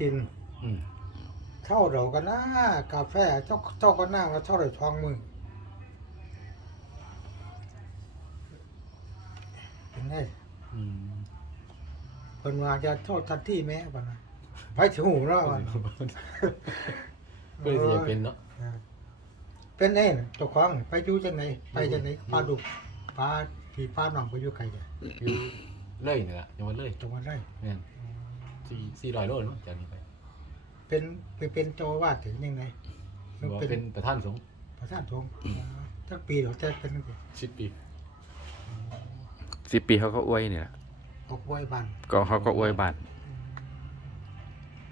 กินอืมเช่าเรากันนะกาแฟเจ้าเจ้าก็นั่งแล้วเช่าได้ทองมือเป็นไงอืมเพิ่นว่าจะโทษทันทีแม่บ่นะไปถึงหูแล้วว่าเพื่อที่จะเป็นเนาะอ่าเป็นไงน่ะเจ้าของไปอยู่จังไหนไปจังไหนพาดุกพาพี่พาน้องไปอยู่ไกลจ้ะอยู่เลยนี่แหละยังวันเลยจังหวัดไรแม่น สี่สี่ร้อยโลเนาะจากนี้ไปเป็นไปเป็นเจ้าอาวาดถึงยังไงบอกเป็นประธานสงฆ์ประธานทงสักปีเราจะเป็นสิบปีสิบปีเขาก็อวยนี่แหละออกไว้บ้านก็เขาก็อวยบาท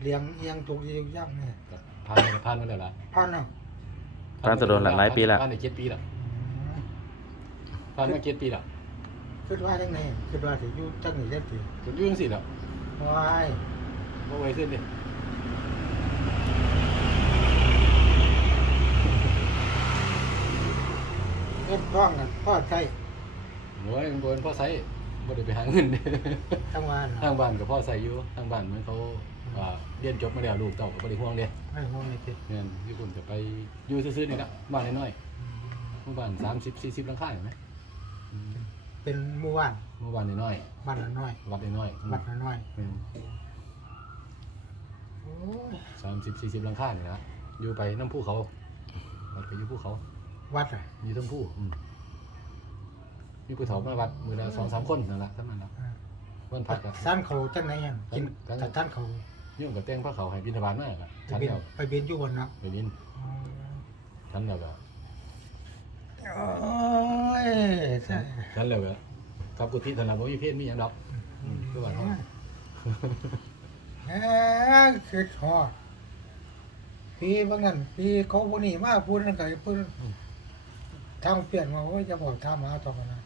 เลี้ยงเอียงตรงเอียงย่างเนี่ยกับผ่านมาผ่านมาแล้วล่ะพ่อเนาะผ่านจะโดนหลายหลายปีละผ่านในเจ็ดปีละผ่านมาเจ็ดปีละคิดว่าจังไหนคิดว่าสิอยู่จังไหนจังสิจนอยุ่จังสิละ ว้ายบ่ไว้ขึ้นดิเงินท้องกันพ่อใช้โอ้ยมันบ่เป็นพ่อใส่บ่ได้ไปหาเงินเด้ทั้งวันทางบ้านกับพ่อใส่อยู่ทางบ้านเหมือนเขาว่าเรียนจบมาแล้วลูกเต้าก็บ่ได้ห่วงเด้ไม่ห้องไม่ติดแม่นอยู่คุณจะไปอยู่ซื่อๆนี่ล่ะบ้านน้อยๆหมู่บ้าน30 40หลังคาเห็นไหมอืม เป็นหมู่บ้านหมู่บ้านน้อยบ้านละน้อยๆวัดน้อยๆวัดละน้อยแม่นโอ้ย30 40หลังคานี่ล่ะอยู่ไปน้ำภูเขาวัดก็อยู่ภูเขา วัดอะอยู่ทั้งภูอืมมีผู้เฒ่ามาวัดมื้อละ2-3คนนั่นล่ะเท่านั้นล่ะอ่าวันพักก็สั้นเขาจังไหนยังกินกันถ้าท่านเขาโยมก็แต่งพระเขาให้บิณฑบาตมาก็ไปฉันบินแล้วไปบินอยู่บนเนาะไปบินฉันแล้วก็โอ้ย ใช่ฉันแล้วก็กับกุฏิธนาบ่มีเพศมีหยังดอกอืมคือว่าเนาะแหมคือทอดพี่บางนั้นพี่เขาพวกนี้มาพูดนั่นก็พูดทางเปลี่ยนมาโอ้ยจะบอกทำมาต่อกันนะ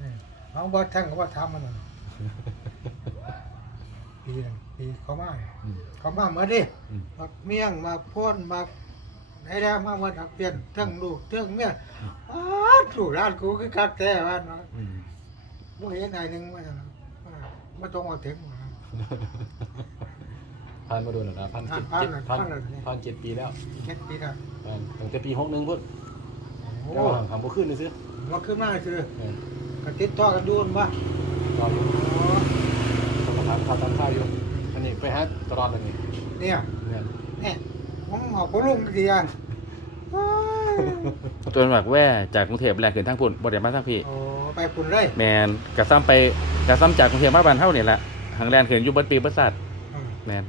นี่เอาบ่ทั้งก็ว่าทำมันน่ะปีนึงปีเขามาอืมเขามาเมื่อดิอืมมาเมี่ยงมาพ่นมา ให้ได้มาวันเปลี่ยนเทั้งลูกเทั้งเมียอ้าถูกร้านกูคือคักแท้ว่าเนาะอืมบ่เห็นไหนหนึงว่าจังนั้นมาต้องเอาถึงว่า ผ่านมาโดนแล้วนะผ่านเจ็ดผ่านเจ็ดแล้วผ่านผ่านแล้วเนี่ย ผ่านเจ็ดปีแล้วเฮ็ดปีละผ่านตั้งแต่ปีหกหนึ่งพุ่นโอ้แต่ว่าทำบ่ขึ้นนี่ซื้อมาขึ้นมาคือเออก็ติดต่อกันดูนบ่รออยู่อ๋อต้องมาถามข่าวตามข่าวอยู่อันนี้ไปหาตลอดเลยนี่เนี่ย เนี่ยเนี่ย ผมเอาไปลงดีอะอ้ายจนแบบแว่จากกรุงเทพแลกขึ้นทางพุ่นบ่ได้มาทางพี่ โอ้ไปปุ่นเลยแมนกะซ้ำไปกะซ้ำจากกรุงเทพมาบ้านเฮานี่แหละทางแลนขึ้นอยู่เบิดปีเบิดชาติอืมแมน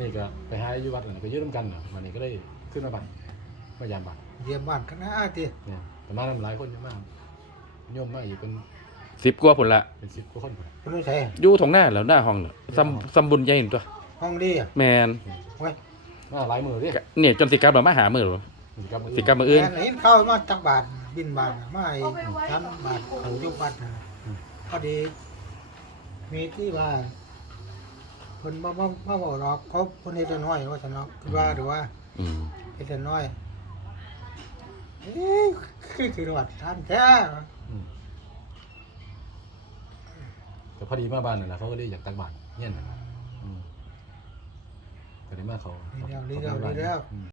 นี่ก็ไปหาอยู่วัดนั่นก็อยืดน้ำกันน่ะวันนี้ก็ได้ขึ้นมาบ้านมายามบ้านเยี่ยมบ้านคณะติเนี่ยแต่มากันหลายคนเยอะมากโยมมาอีกเป็น10กว่าพุ่นละเป็นสิบกว่าคนพุ่นเพิ่นรู้ใส่อยู่ตรงหน้าแล้วหน้าห้องน่ะซ้ำซ้ำบุญใหญ่นี่ตัว ห้องดีอะแมนโอ้ยมาหลายมือเด้กะเนี่ยจนสิกลับแล้วมาหามื้อบ่สิกลับมาสิกลับมื้ออื่นแม่เห็นเข้าวมาตักบาทบินบาทน่ะมาไอ้ชั้นบาทเขาอยู่บ้านน่ะพอดี มีที่ว่าเพิ่นมามามาบอกหรอกเขาเพิ่นเฮ็ดแต่น้อยว่าซั่นเนาะคือว่าหรือว่าอืมเฮ็ดแต่น้อยเอ๊ะคือคือวัดท่านแท้อืมแต่พอดีมาบ้านนั่นแหละเขาก็เลยอยากตักบาตรเนี่ยน่ะอืม ก็เลยมาเขานี่แล้วนี่แล้วนี่แล้วอืม